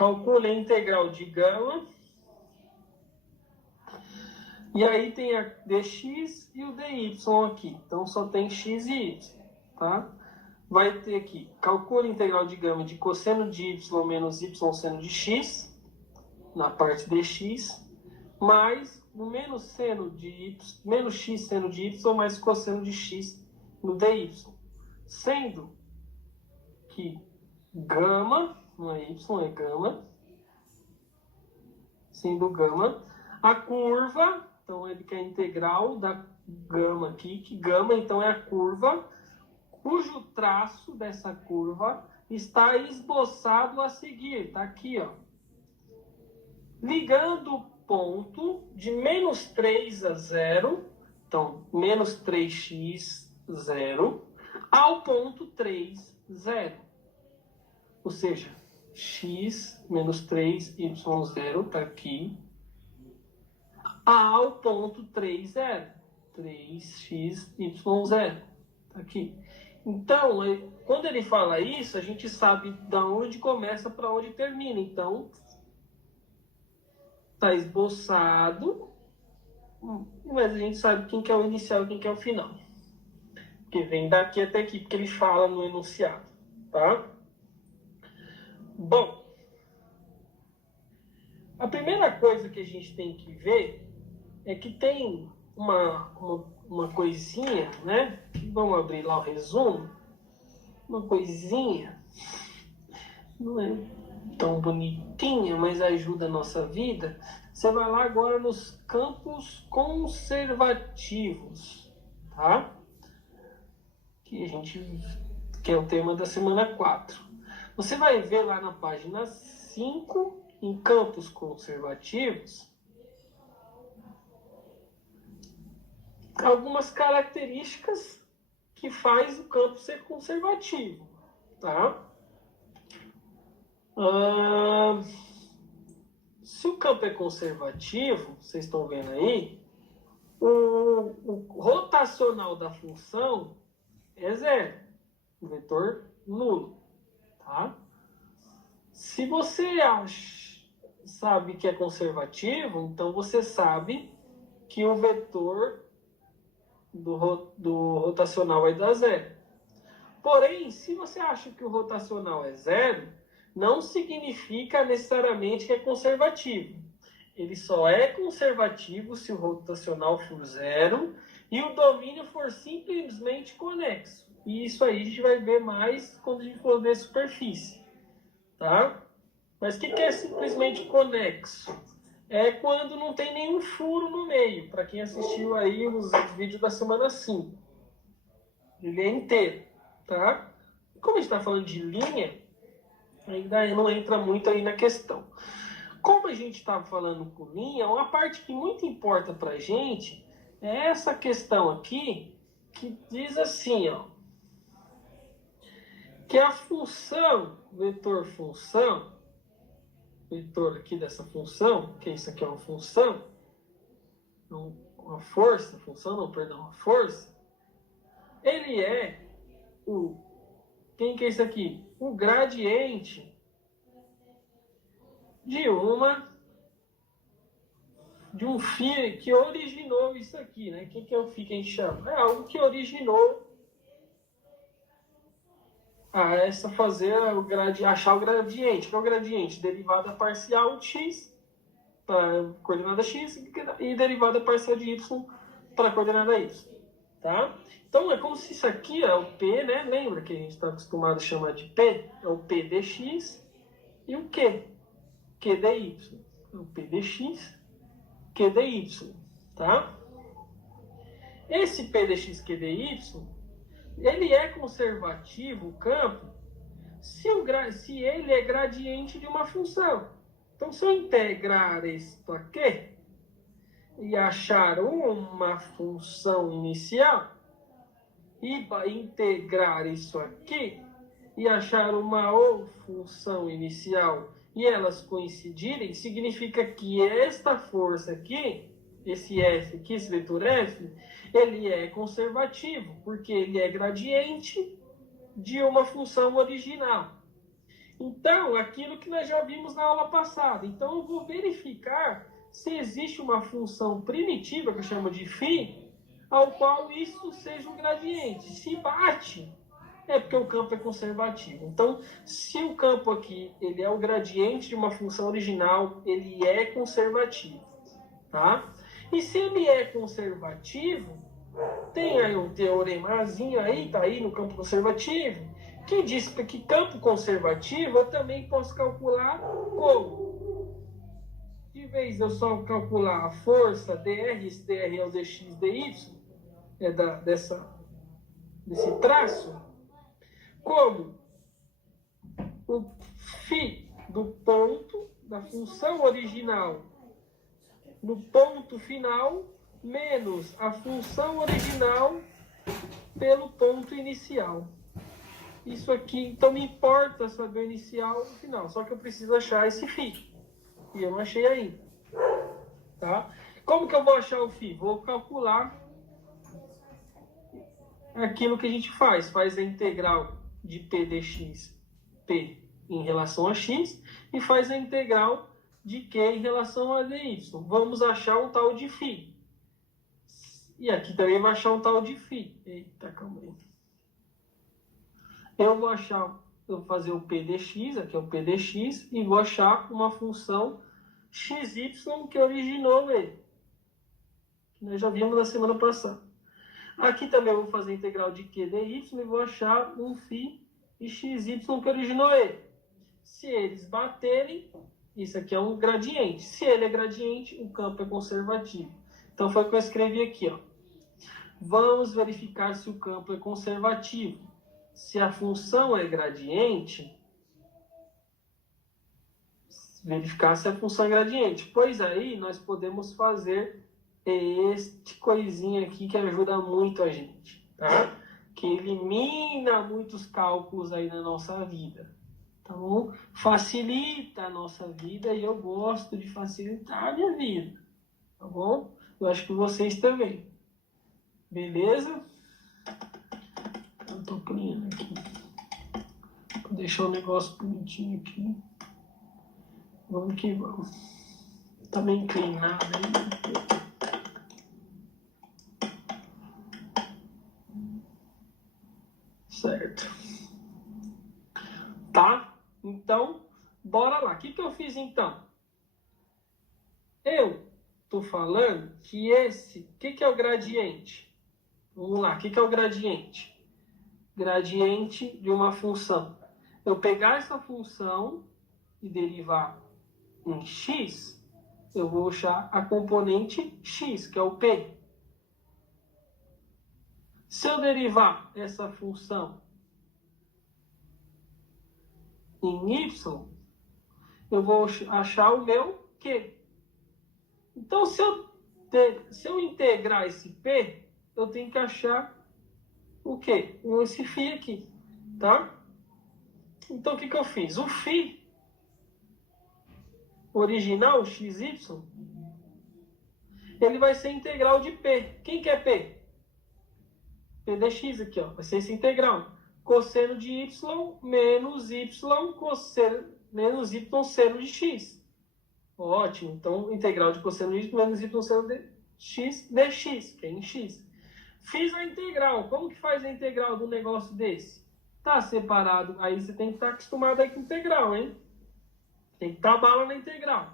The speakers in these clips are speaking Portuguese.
calcule a integral de gama. E aí tem a dx e o dy aqui. Então só tem x e y, tá? Vai ter aqui, calcule a integral de gama de cosseno de y menos y seno de x, na parte dx, mais o menos seno de y, menos x seno de y mais cosseno de x no dy. Sendo que gama, não é y, é gama, sendo gama, a curva, então ele quer a integral da gama aqui, que gama então é a curva cujo traço dessa curva está esboçado a seguir, está aqui, ó. Ligando o ponto de menos 3 a 0, então menos 3x 0, ao ponto 3, 0. Ou seja, x menos 3y 0 está aqui, ao ponto 3, 0. 3x, 0. Está aqui. Então, quando ele fala isso, a gente sabe de onde começa para onde termina. Então, está esboçado, mas a gente sabe quem que é o inicial e quem que é o final. Que vem daqui até aqui, porque ele fala no enunciado. Tá? Bom, a primeira coisa que a gente tem que ver é que tem uma coisinha, né? Vamos abrir lá o resumo. Uma coisinha, não é tão bonitinha, mas ajuda a nossa vida. Você vai lá agora nos campos conservativos, tá? Que é o tema da semana 4. Você vai ver lá na página 5, em campos conservativos, algumas características que faz o campo ser conservativo, tá? Se o campo é conservativo, vocês estão vendo aí, o rotacional da função é 0, o vetor nulo, tá? Se você sabe que é conservativo, então você sabe que o vetor do rotacional vai dar 0. Porém, se você acha que o rotacional é 0, não significa necessariamente que é conservativo. Ele só é conservativo se o rotacional for 0 e o domínio for simplesmente conexo. E isso aí a gente vai ver mais quando a gente for ver superfície. Tá? Mas o que é simplesmente conexo? É quando não tem nenhum furo no meio, para quem assistiu aí os vídeos da semana 5. Ele é inteiro, tá? Como a gente está falando de linha, ainda não entra muito aí na questão. Como a gente estava falando com linha, uma parte que muito importa para a gente é essa questão aqui, que diz assim, ó, que a função, vetor função, vetor aqui dessa função, que isso aqui é uma função, uma força, função não, perdão, uma força, ele é quem que é isso aqui? O gradiente de um φ que originou isso aqui, né? Quem que é o φ que a gente chama? É algo que originou achar o gradiente. Que é o gradiente? Derivada parcial de x para coordenada x e derivada parcial de y para coordenada y. Tá? Então é como se isso aqui é o P, né? Lembra que a gente está acostumado a chamar de P? É o P dx e o Q. Q dy. É o P dx, Q dy. Tá? Esse P dx, Q dy, ele é conservativo, o campo, se ele é gradiente de uma função. Então, se eu integrar isso aqui e achar uma função inicial, e integrar isso aqui e achar uma função inicial e elas coincidirem, significa que esta força aqui, esse F aqui, esse vetor F, ele é conservativo, porque ele é gradiente de uma função original. Então, aquilo que nós já vimos na aula passada. Então, eu vou verificar se existe uma função primitiva, que eu chamo de φ, ao qual isso seja um gradiente. Se bate, é porque o campo é conservativo. Então, se o campo aqui ele é o gradiente de uma função original, ele é conservativo. Tá? E se ele é conservativo, tem aí um teoremazinho aí, tá aí no campo conservativo, que diz que campo conservativo eu também posso calcular como? De vez de eu só calcular a força dr, esse dr é o dx dy, desse traço, como o φ do ponto da função original no ponto final menos a função original pelo ponto inicial. Isso aqui, então me importa saber o inicial e o final, só que eu preciso achar esse φ. E eu não achei ainda. Tá? Como que eu vou achar o φ? Vou calcular aquilo que a gente faz a integral de p dx p em relação a x e faz a integral de q em relação a dy. Vamos achar um tal de φ. E aqui também vai achar um tal de φ. Eita, calma aí. Eu vou fazer o p dx, aqui é o p dx, e vou achar uma função xy que originou ele. Que nós já vimos na semana passada. Aqui também eu vou fazer a integral de q dy e vou achar um φ e xy que originou ele. Se eles baterem, isso aqui é um gradiente. Se ele é gradiente, o campo é conservativo. Então foi o que eu escrevi aqui, ó. Vamos verificar se o campo é conservativo. Se a função é gradiente, verificar se a função é gradiente. Pois aí nós podemos fazer este coisinha aqui que ajuda muito a gente, tá? Que elimina muitos cálculos aí na nossa vida. Tá bom? Facilita a nossa vida e eu gosto de facilitar a minha vida. Tá bom? Eu acho que vocês também. Beleza? Eu tô criando aqui. Vou deixar o negócio bonitinho aqui. Vamos que vamos. Tá meio inclinado aí. Certo. Tá? Então, bora lá. O que eu fiz então? Eu tô falando que esse... O que é o gradiente? Vamos lá. O que é o gradiente? Gradiente de uma função. Eu pegar essa função e derivar em x, eu vou achar a componente x, que é o p. Se eu derivar essa função em y, eu vou achar o meu q. Então, se eu integrar esse p, eu tenho que achar o quê? Esse φ aqui, tá? Então, o que eu fiz? O φ original, xy, ele vai ser integral de p. Quem que é p? P dx aqui, ó. Vai ser esse integral. Cosseno de y menos y cosseno, menos y seno de x. Ótimo. Então, integral de cosseno de y menos y seno de x dx, que é em x. Fiz a integral. Como que faz a integral de um negócio desse? Tá separado. Aí você tem que estar acostumado aí com integral, hein? Tem que estar bala na integral.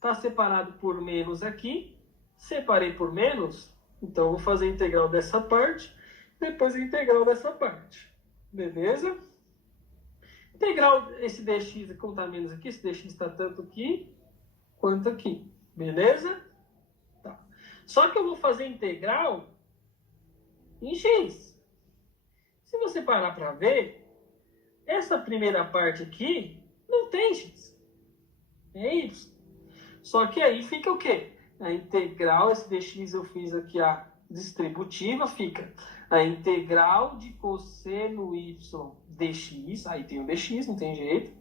Tá separado por menos aqui. Separei por menos. Então, vou fazer a integral dessa parte. Depois a integral dessa parte. Beleza? Integral, esse dx, como está menos aqui, esse dx está tanto aqui quanto aqui. Beleza? Tá. Só que eu vou fazer integral em x. Se você parar para ver, essa primeira parte aqui não tem x. É y. Só que aí fica o quê? A integral, esse dx eu fiz aqui a distributiva, fica a integral de cosseno y dx, aí tem o dx, não tem jeito,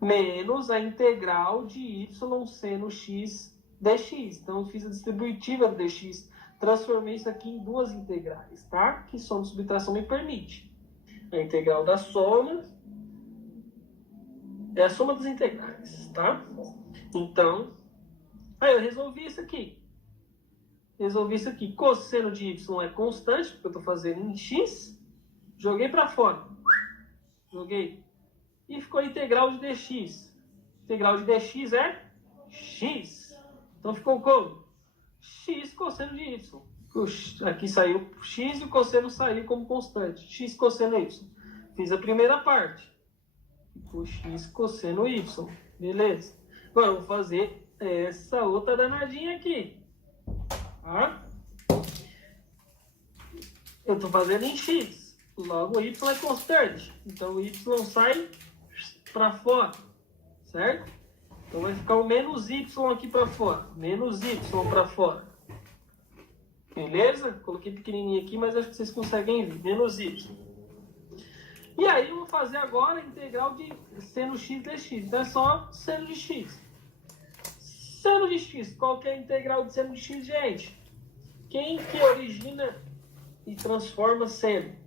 menos a integral de y seno x dx. Então, eu fiz a distributiva do dx, transformei isso aqui em duas integrais, tá? Que soma de subtração me permite. A integral da soma É a soma dos integrais, tá? Então, aí eu resolvi isso aqui. Cosseno de y é constante, porque eu estou fazendo em x. Joguei para fora. Joguei. E ficou integral de dx. Integral de dx é x. Então ficou como? X cosseno de y. Aqui saiu x e o cosseno saiu como constante. X cosseno y. Fiz a primeira parte. Ficou x cosseno y. Beleza. Agora eu vou fazer essa outra danadinha aqui. Tá? Eu estou fazendo em x. Logo, y é constante. Então, o y sai para fora. Certo? Então, vai ficar o menos y aqui para fora. Menos y para fora. Beleza? Coloquei pequenininho aqui, mas acho que vocês conseguem ver. Menos y. E aí, eu vou fazer agora a integral de seno x dx. Então, é só seno de x. Seno de x. Qual que é a integral de seno de x, gente? Quem que origina e transforma seno?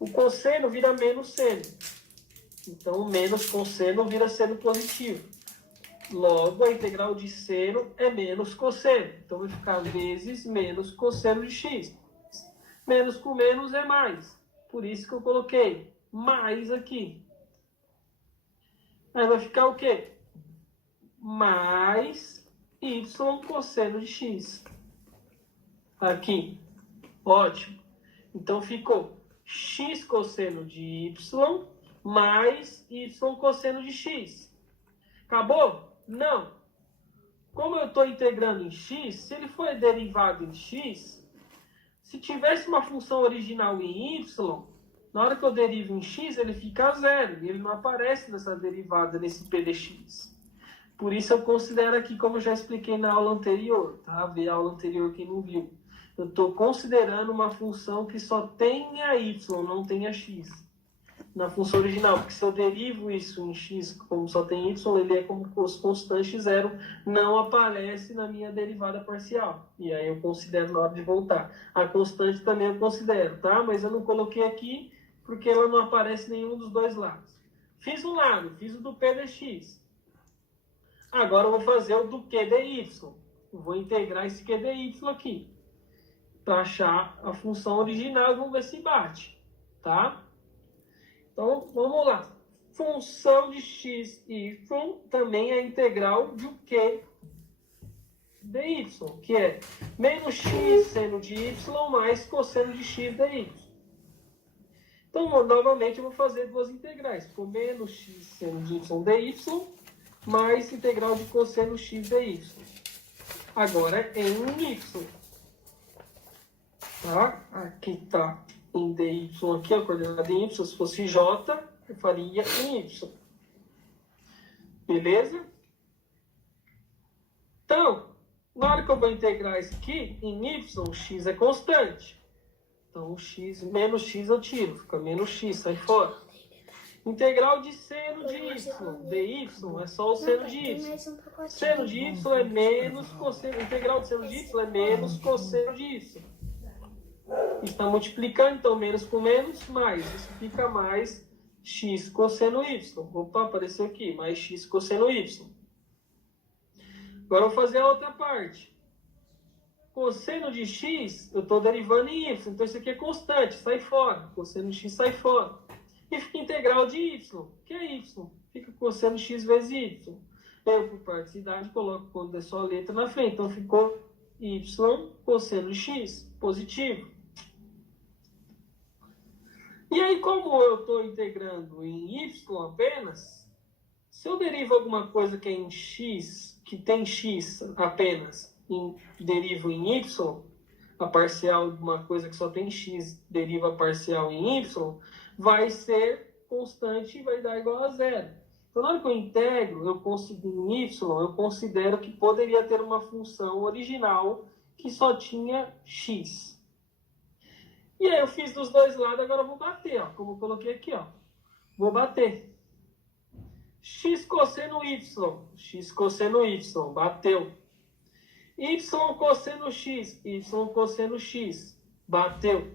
O cosseno vira menos seno. Então, o menos cosseno vira seno positivo. Logo, a integral de seno é menos cosseno. Então, vai ficar vezes menos cosseno de x. Menos com menos é mais. Por isso que eu coloquei mais aqui. Aí vai ficar o quê? Mais y cosseno de x. Aqui. Ótimo. Então, ficou x cosseno de y mais y cosseno de x. Acabou? Não. Como eu estou integrando em x, se ele for derivado em x, se tivesse uma função original em y, na hora que eu derivo em x, ele fica zero. E ele não aparece nessa derivada, nesse p dx. Por isso eu considero aqui, como eu já expliquei na aula anterior, tá? Vê a aula anterior quem não viu. Eu estou considerando uma função que só tenha y, não tenha x. Na função original, porque se eu derivo isso em x, como só tem y, ele é como constante zero, não aparece na minha derivada parcial. E aí eu considero na hora de voltar. A constante também eu considero, tá? Mas eu não coloquei aqui, porque ela não aparece em nenhum dos dois lados. Fiz um lado, fiz o do p dx. Agora eu vou fazer o do q dy. Eu vou integrar esse q dy aqui. Para achar a função original, vamos ver se bate, tá? Então, vamos lá. Função de x e y também é integral de o q dy, que é menos x seno de y mais cosseno de x dy. Então, novamente, eu vou fazer duas integrais. Ficou menos x seno de y dy mais integral de cosseno x dy. Agora, em y. Tá? Aqui está em dy, aqui a coordenada em y. Se fosse j, eu faria em y. Beleza? Então, na hora que eu vou integrar isso aqui, em y, x é constante. Então, x, menos x eu tiro. Fica menos x, sai fora. Integral de seno de y. dy é só o seno de y. Seno de y é menos cosseno. Integral de seno de y é menos cosseno de y. Está multiplicando, então menos com menos, mais. Isso fica mais x cosseno y. Opa, apareceu aqui, mais x cosseno y. Agora eu vou fazer a outra parte. Cosseno de x, eu estou derivando em y. Então isso aqui é constante, sai fora. Cosseno de x sai fora. E fica integral de y. Que é y? Fica cosseno de x vezes y. Eu, por praticidade, coloco quando é só a letra na frente. Então ficou y cosseno de x, positivo. E aí, como eu estou integrando em y apenas, se eu derivo alguma coisa que é em x, que tem x apenas, derivo em y, a parcial de uma coisa que só tem x, deriva a parcial em y, vai ser constante e vai dar igual a zero. Então, na hora que eu integro, eu consigo em y, eu considero que poderia ter uma função original que só tinha x. E aí eu fiz dos dois lados, agora eu vou bater, ó, como eu coloquei aqui, ó. Vou bater. X cosseno y, bateu. Y cosseno x, bateu.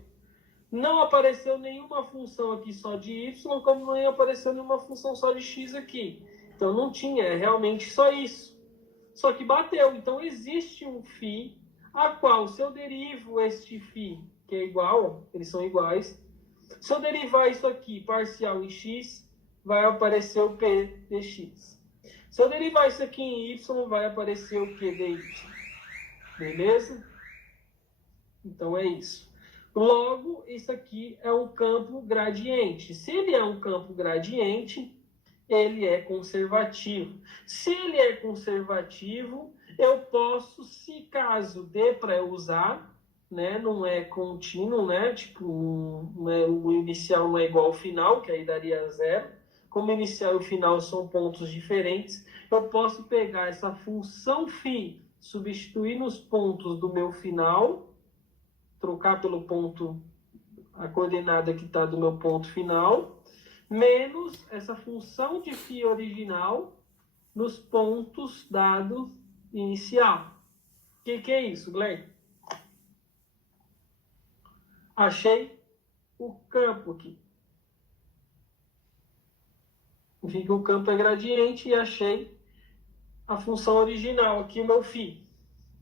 Não apareceu nenhuma função aqui só de y, como nem apareceu nenhuma função só de x aqui. Então não tinha, é realmente só isso. Só que bateu. Então existe um φ, a qual, se eu derivo este φ, que é igual, eles são iguais, se eu derivar isso aqui parcial em x, vai aparecer o p dx. Se eu derivar isso aqui em y, vai aparecer o q dy. Beleza? Então é isso. Logo, isso aqui é um campo gradiente. Se ele é um campo gradiente, ele é conservativo. Se ele é conservativo, eu posso, se caso dê para eu usar, né, não é contínuo, né, tipo, o inicial não é igual ao final, que aí daria zero. Como o inicial e o final são pontos diferentes, eu posso pegar essa função φ, substituir nos pontos do meu final, trocar pelo ponto, a coordenada que está do meu ponto final, menos essa função de φ original nos pontos dado inicial. O que é isso, Glenn? Achei o campo aqui. Vi que o campo é gradiente e achei a função original aqui, o meu φ.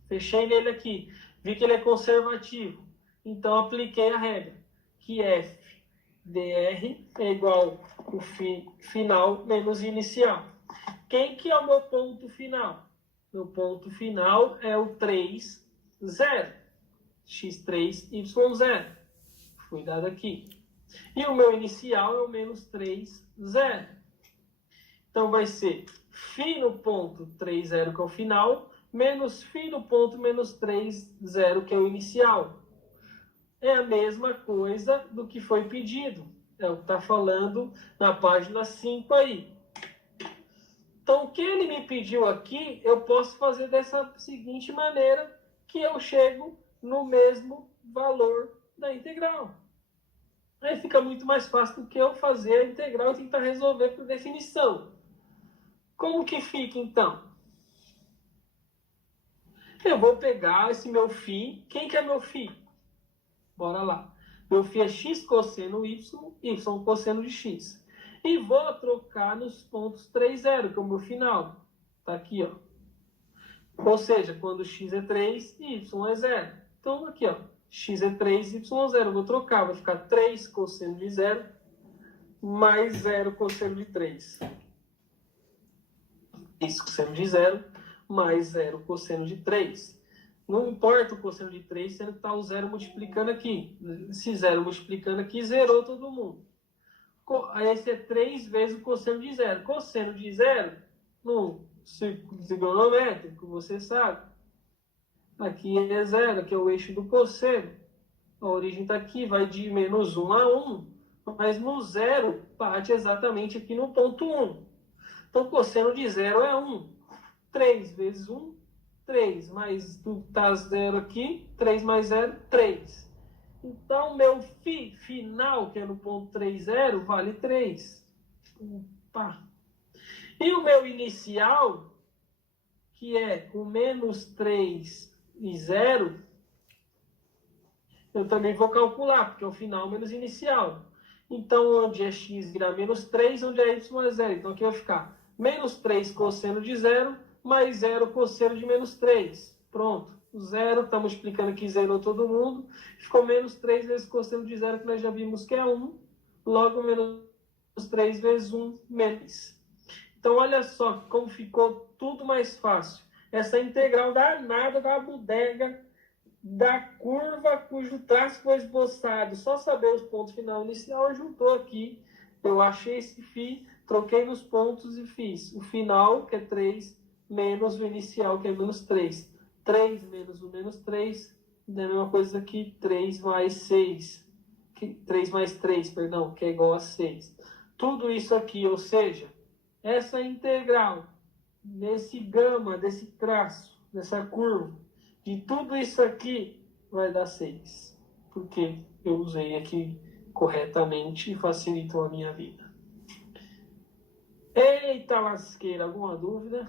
Fechei nele aqui. Vi que ele é conservativo. Então, apliquei a regra, que f dr é igual ao final menos inicial. Quem que é o meu ponto final? Meu ponto final é o 3, 0. x3, y0. Foi dado aqui. E o meu inicial é o menos 3, 0. Então, vai ser φ no ponto 3, 0, que é o final, menos φ no ponto menos 3, 0, que é o inicial. É a mesma coisa do que foi pedido. É o que está falando na página 5 aí. Então, o que ele me pediu aqui, eu posso fazer dessa seguinte maneira, que eu chego no mesmo valor da integral. Aí fica muito mais fácil do que eu fazer a integral e tentar resolver por definição. Como que fica, então? Eu vou pegar esse meu φ. Quem que é meu φ? Bora lá. Meu φ é x cosseno y, y cosseno de x. E vou trocar nos pontos 3, 0, que é o meu final. Tá aqui, ó. Ou seja, quando x é 3 e y é 0. Então, aqui, ó. X é 3 e y é 0. Eu vou trocar. Vai ficar 3 cosseno de 0 mais 0 cosseno de 3. Isso cosseno de 0 mais 0 cosseno de 3. Não importa o cosseno de 3, sendo que está o 0 multiplicando aqui. Esse 0 multiplicando aqui, zerou todo mundo. Aí esse é 3 vezes o cosseno de 0. Cosseno de 0, no círculo trigonométrico, você sabe. Aqui é 0, que é o eixo do cosseno. A origem está aqui, vai de menos 1 a 1. Mas no 0, bate exatamente aqui no ponto 1. Então, cosseno de 0 é 1. 3 vezes 1, 3. Mais está 0 aqui, 3 mais 0, 3. Então, meu φ final, que é no ponto 3, 0, vale 3. Opa. E o meu inicial, que é o menos 3 e 0, eu também vou calcular, porque é o final menos inicial. Então, onde é x virar menos 3, onde é y é 0. Então, aqui vai ficar menos 3 cosseno de 0, mais 0 cosseno de menos 3. Pronto. O 0, está multiplicando aqui, zerou todo mundo. Ficou menos 3 vezes cosseno de 0, que nós já vimos que é 1. Logo, menos 3 vezes 1, menos. Então, olha só como ficou tudo mais fácil. Essa integral danada da bodega, da curva cujo traço foi esboçado. Só saber os pontos final e inicial, juntou aqui. Eu achei esse φ, troquei nos pontos e fiz o final, que é 3, menos o inicial, que é menos 3. 3 menos o menos 3, é a mesma coisa aqui, 3 mais 6. 3 mais 3, perdão, que é igual a 6. Tudo isso aqui, ou seja, essa integral, nesse gama, desse traço, dessa curva, de tudo isso aqui, vai dar 6. Porque eu usei aqui corretamente e facilitou a minha vida. Eita lasqueira, alguma dúvida?